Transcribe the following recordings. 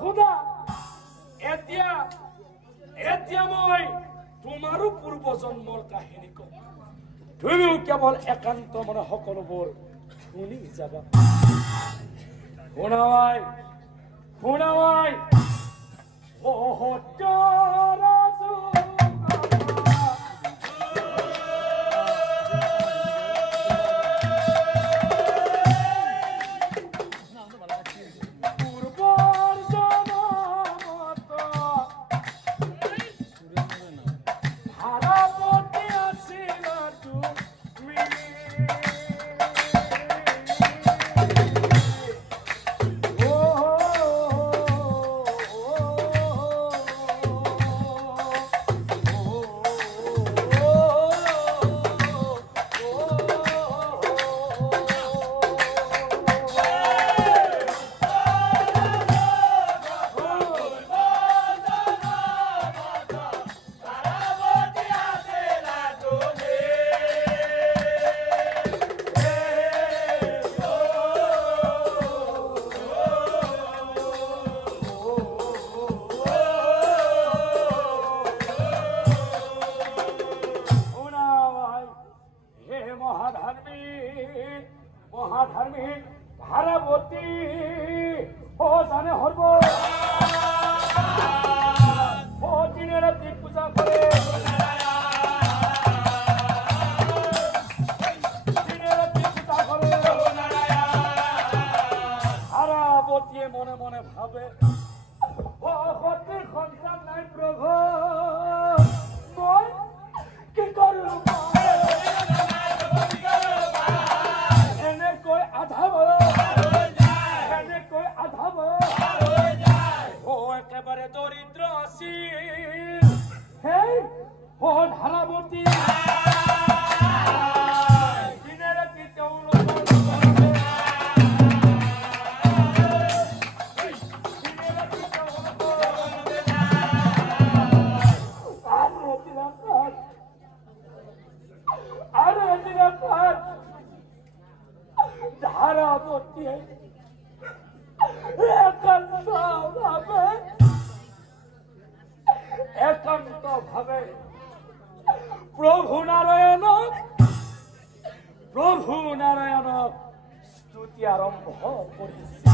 খোদা এতিয়া এতিয়া মই তোমাৰো পূৰ্ব জন্মৰ কাহিনী কম তুমিও কেৱল একান্ত মনে সকলোবোৰ শুনি যাবা শুনাৱাই ও সত্যৰাজু মহাধার্মিক ভারবতী ও জানে হরব ও দিনের রাত্রি পূজা করে ভারবতী মনে মনে ভাবে ও সত্যির সন্তান নাই প্রভু মই কি করব দরিদ্র আসিল হে ও ধারাবতী দিনের রাত্রি ধারাবতী একান্ত ভাবে প্রভু নারায়ণক স্তুতি আরম্ভ করিছে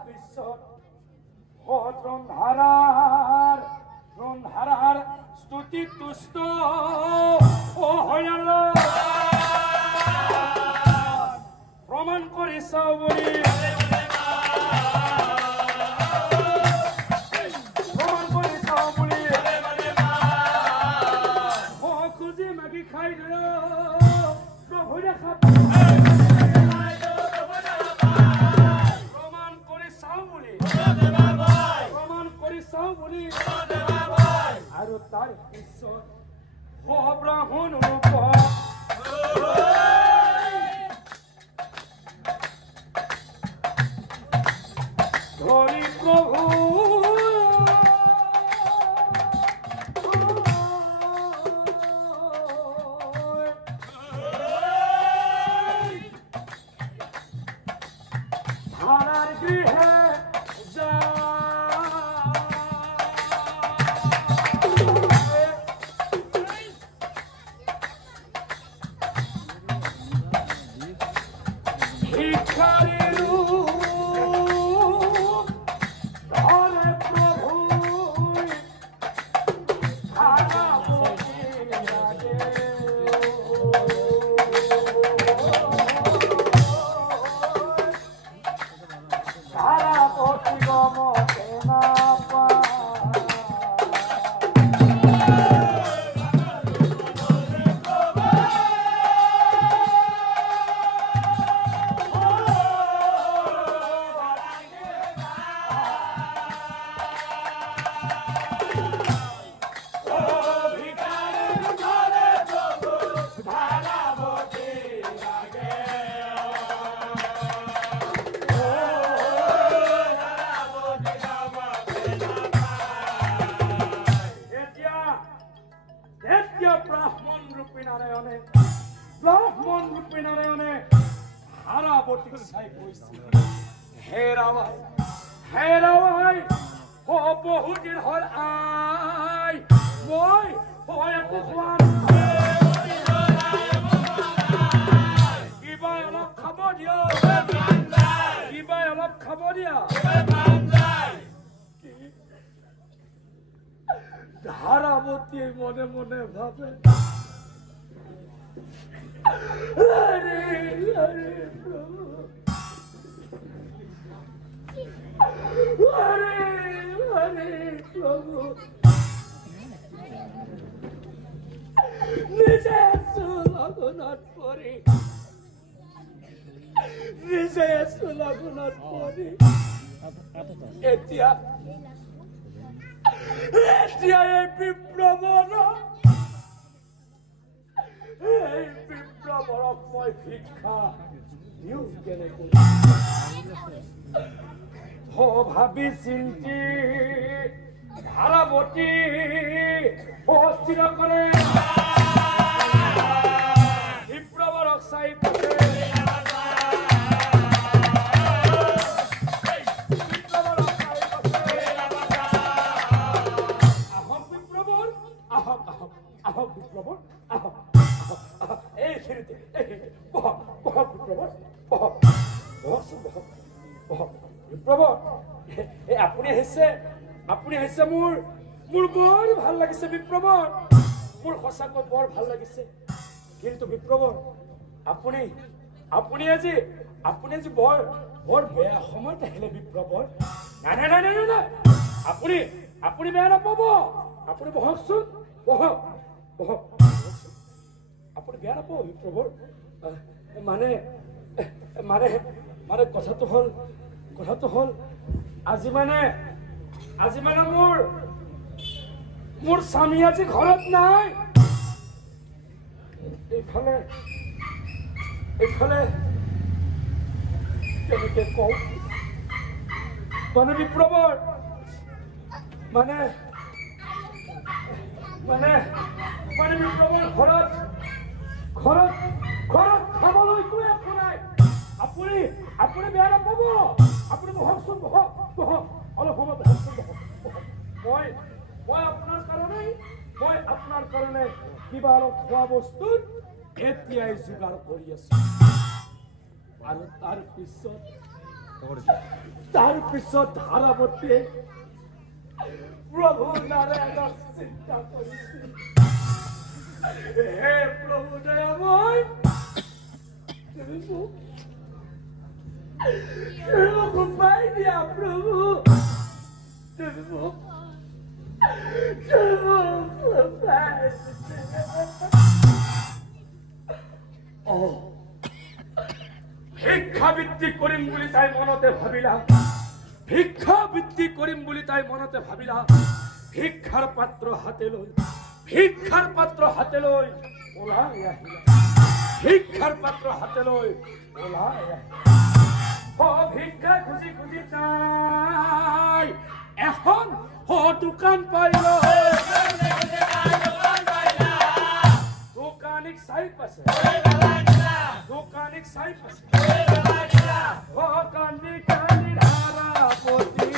পিছত ৰন্ধাৰ স্তুতি তুষ্ট প্ৰমাণ কৰি চাও বুলি খুজি মাগি খাই প্ৰভু দেখা প্ৰমাণ কৰি চাও বুলি আৰু তাৰ পিছত ব্ৰাহ্মণ ধৰি প্ৰভু ধাৰাৰ গৃহে ব্ৰাহ্মণ ৰূপী নাৰায়ণে হাৰাবতী চাই কৈছে হেৰাৱাই বহুদিন হল মই একো খোৱা কিবা অলপ খাব দিয়া ধাৰাৱতী মনে মনে ভাবে নিজে লগনত পৰি এতিয়া এই বিপ্লৱক মই ভিক্ষা দিওঁ কেনেকৈ ভাবি চিন্তি ধাৰাৱতী স্থিৰ কৰে বিপ্লৱক চাই আপুনি আহিছে মোৰ বৰ ভাল লাগিছে বিপ্লৱৰ মোৰ সঁচাকৈ বৰ ভাল লাগিছে কিন্তু বিপ্লৱৰ আপুনি আজি বৰ বেয়া সময়ত আহিলে বিপ্লৱৰ নাই আপুনি বেয়া নাপাব আপুনি বহকচোন বহক আপুনি বেয়া নাপাব বিপ্লৱৰ মানে কথাটো হল আজি মানে মোৰ স্বামী আজি ঘৰত নাই এইফালে কেনেকে কওঁ মানে বিপ্লৱৰ মানে বিপ্লৱৰ ঘৰত খাবলৈ একো নাই আপুনি বেয়া নাপাব আপুনি বহকচোন বহক অলপ সময় বহকচোন মই আপোনাৰ কাৰণে কিবা অলপ খোৱা বস্তুত এতিয়াই যোগাৰ কৰি আছো আৰু তাৰ পিছত তাৰ পিছত ধাৰাৱতীয়ে প্ৰভু নাৰায়ণক চিন্তা কৰিছিল। হে প্ৰভু দয়াময়, তুমি মোক উপায় দিয়া প্ৰভু, তুমি মোক ভিক্ষাবৃত্তি কৰিম বুলি তাই মনতে ভাবিলা, ভিক্ষাবৃত্তি কৰিম বুলি তাই মনতে ভাবিলা। ভিক্ষাৰ পাত্ৰ হাতে লৈ ওলাই আহিলা, ভিক্ষাৰ পাত্ৰ হাতে লৈ ওলাই আহিলা। ভিক্ষা খুজি খুজি তাই এখন দোকান পাইল। দোকানিক চাই পাইছে, দোকানিক চাই পাইছে। কান্দি কান্দি ধাৰাপতি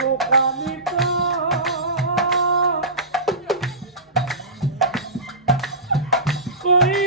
দোকানিক কৰি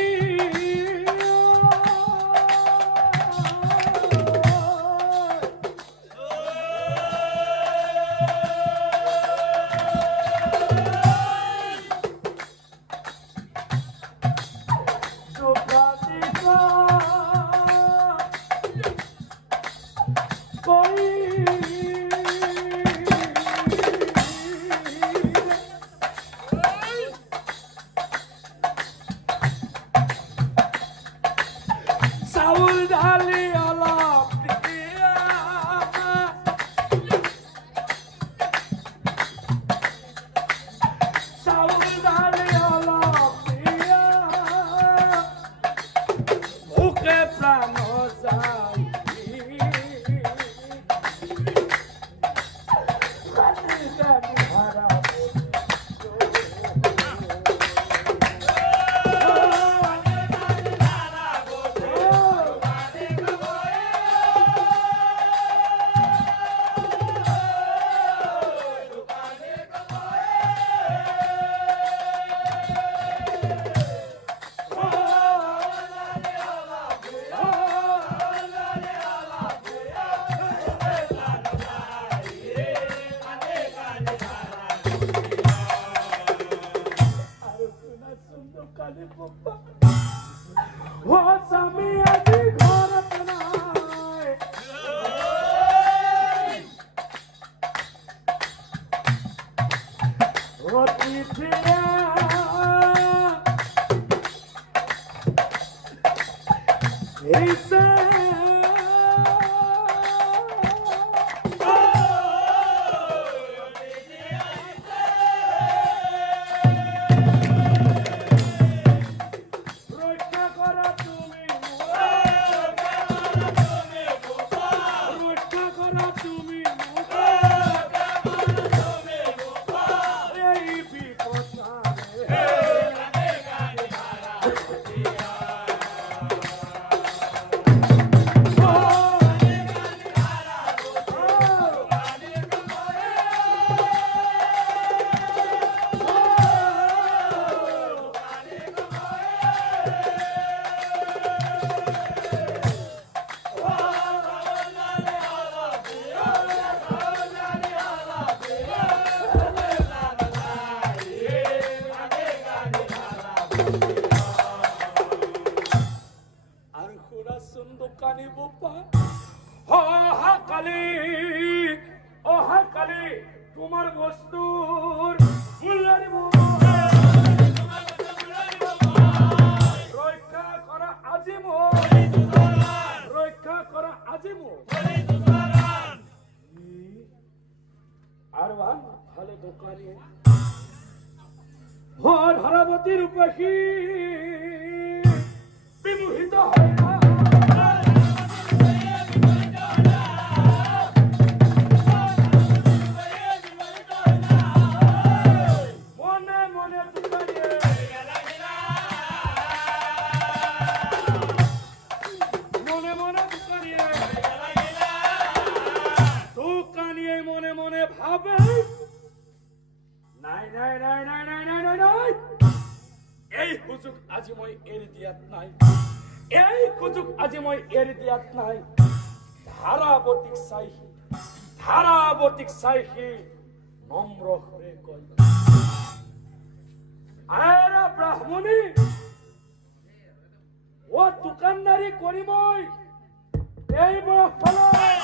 তোমার বস্তুর রক্ষা করা আজিম, রক্ষা করা আজিম। আর ভালো দোকানে ধারাবতীর উপাসী বিমোহিত হয় না। মনে মনে ভাবে নাই নাই নাই নাই নাই নাই নাই নাই আজি মই এৰি দিয়াত নাই এই সুযোগ আজি মই এৰি দিয়াত নাই ধাৰাৱতীক চাই সি নম্ৰ সুৰে কয় আৰে ব্ৰাহ্মণী ও দোকানদাৰী কৰি মই এই বয়সলৈ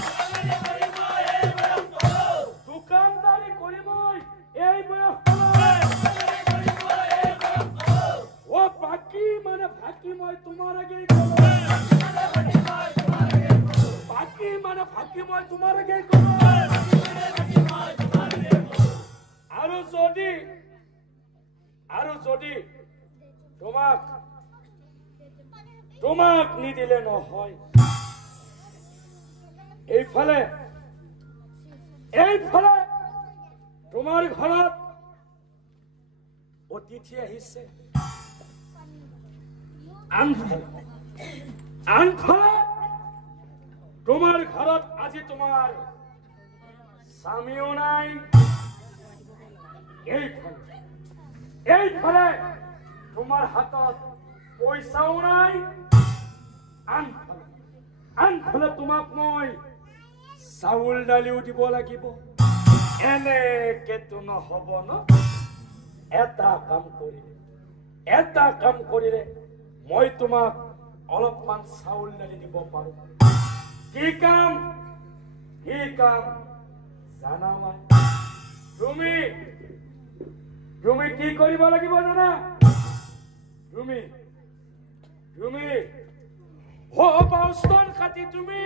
দোকানদাৰী কৰি মই এই বয়সলৈ ও বাকি মানে ফাঁকি মই তোমাৰ আগেই কৰো বাকি মানে ফাঁকি মই তোমাৰ আগেই কৰো আৰু যদি তোমাক নিদিলে নহয় এইফালে তোমাৰ ঘৰত অতিথি আহিছে আনফালে তোমাৰ ঘৰত আজি তোমাৰ স্বামীও নাই এইফালে তোমাৰ হাতত পইচাও নাই আনফালে তোমাক মই চাউল দালিও দিব লাগিব এনেকেতো নহব ন এটা কাম কৰিলে মই তোমাক অলপমান চাউল দালি দিব পাৰো কি কাম জানা মই তুমি কি কৰিব লাগিব জানা তুমি বাউস্তন কাটি তুমি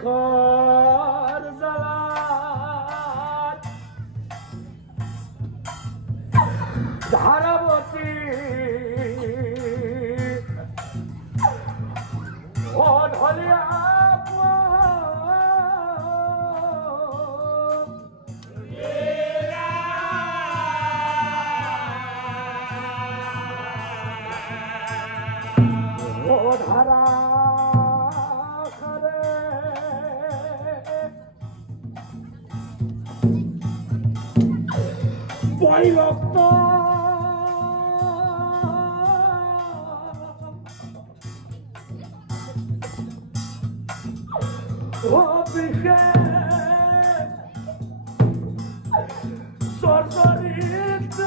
বিষৰ জালাত ধাৰাৱতী অধলীয়া ধাৰা বৈৰক্ত অভিষেক সৰসৰিত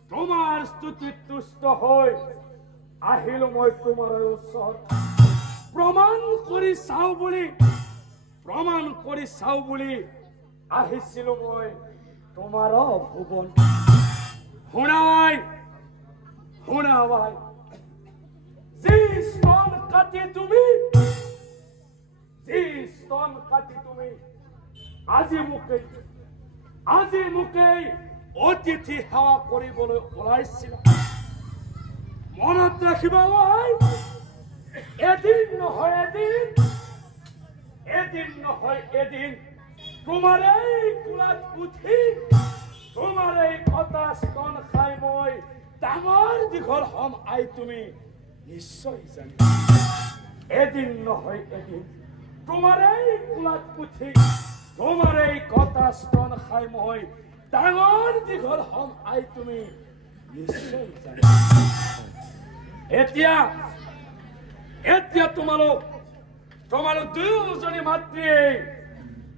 তোমাৰ স্তুতি তুষ্ট হয় আহিল মই তোমাৰ ওচৰত প্ৰমাণ কৰি চাও বুলি আহিছিলো মই তোমাৰ ভুৱন শুনাবাই যি স্তন কাটি তুমি আজি মুকে অতিথি সেৱা কৰিবলৈ ওলাইছিলা মনত ৰাখিবা এদিন নহয় এদিন তোমাৰ এই কোলাত উঠি তোমাৰ এই কটা স্তন খাই মই ডাঙৰ দীঘল হম আই তুমি নিশ্চয় জানিবা এদিন নহয় এদিন তোমাৰ এই কোলাত উঠি তোমাৰ এই কটা স্তন খাই মই ডাঙৰ দীঘল হম আই তুমি নিশ্চয় জানিবা এতিয়া তোমালোক দুয়োজনী মাতৃয়ে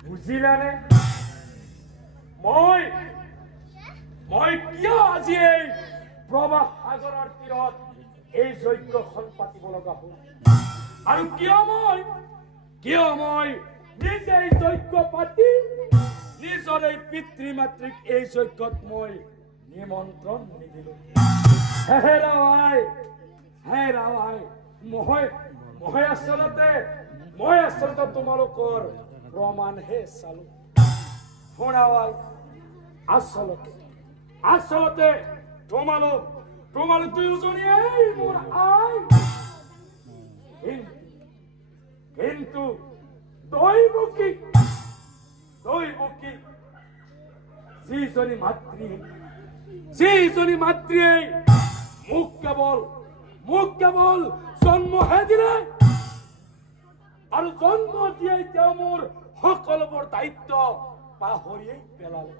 বুজিলানে মই কিয় আজি এই প্ৰবাহ সাগৰৰ তীৰত এই যজ্ঞখন পাতিব লগা হ'ল আৰু কিয় মই নিজে এই যজ্ঞ পাতি নিজৰ এই পিতৃ মাতৃক এই যজ্ঞত মই নিমন্ত্ৰণ নিদিলো হেৰাৱাই মই আচলতে তোমালোকৰ প্ৰমাণহে চালো শুনাৱাই আচলতে তোমালোক দুয়োজনীয়ে মোৰ আই কিন্তু দৈৱকী যিজনী মাতৃয়ে মোক কেৱল জন্মহে দিলে আৰু জন্ম দিয়াই তেওঁ মোৰ সকলোবোৰ দায়িত্ব পাহৰিয়েই পেলালে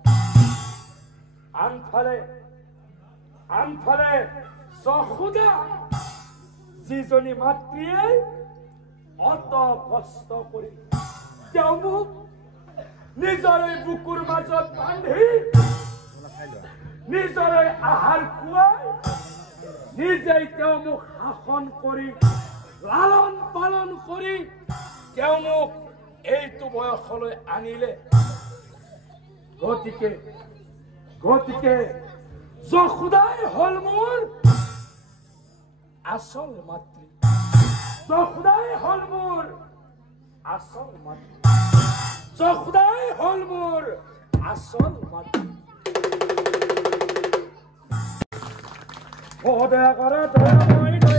আনফালে যশোদা যিজনী মাতৃয়ে অত কষ্ট কৰি তেওঁ মোক নিজৰে বুকুৰ মাজত বান্ধি নিজৰে আহাৰ খুৱাই নিজেই তেওঁ মোক শাসন কৰি লালন পালন কৰি তেওঁ মোক এইটো বয়সলৈ আনিলে গতিকে যশোদাই হল মোৰ আচল মাতৃ চখদাই হল মোৰ আসল মাটি দয়া কৰে দয়া মই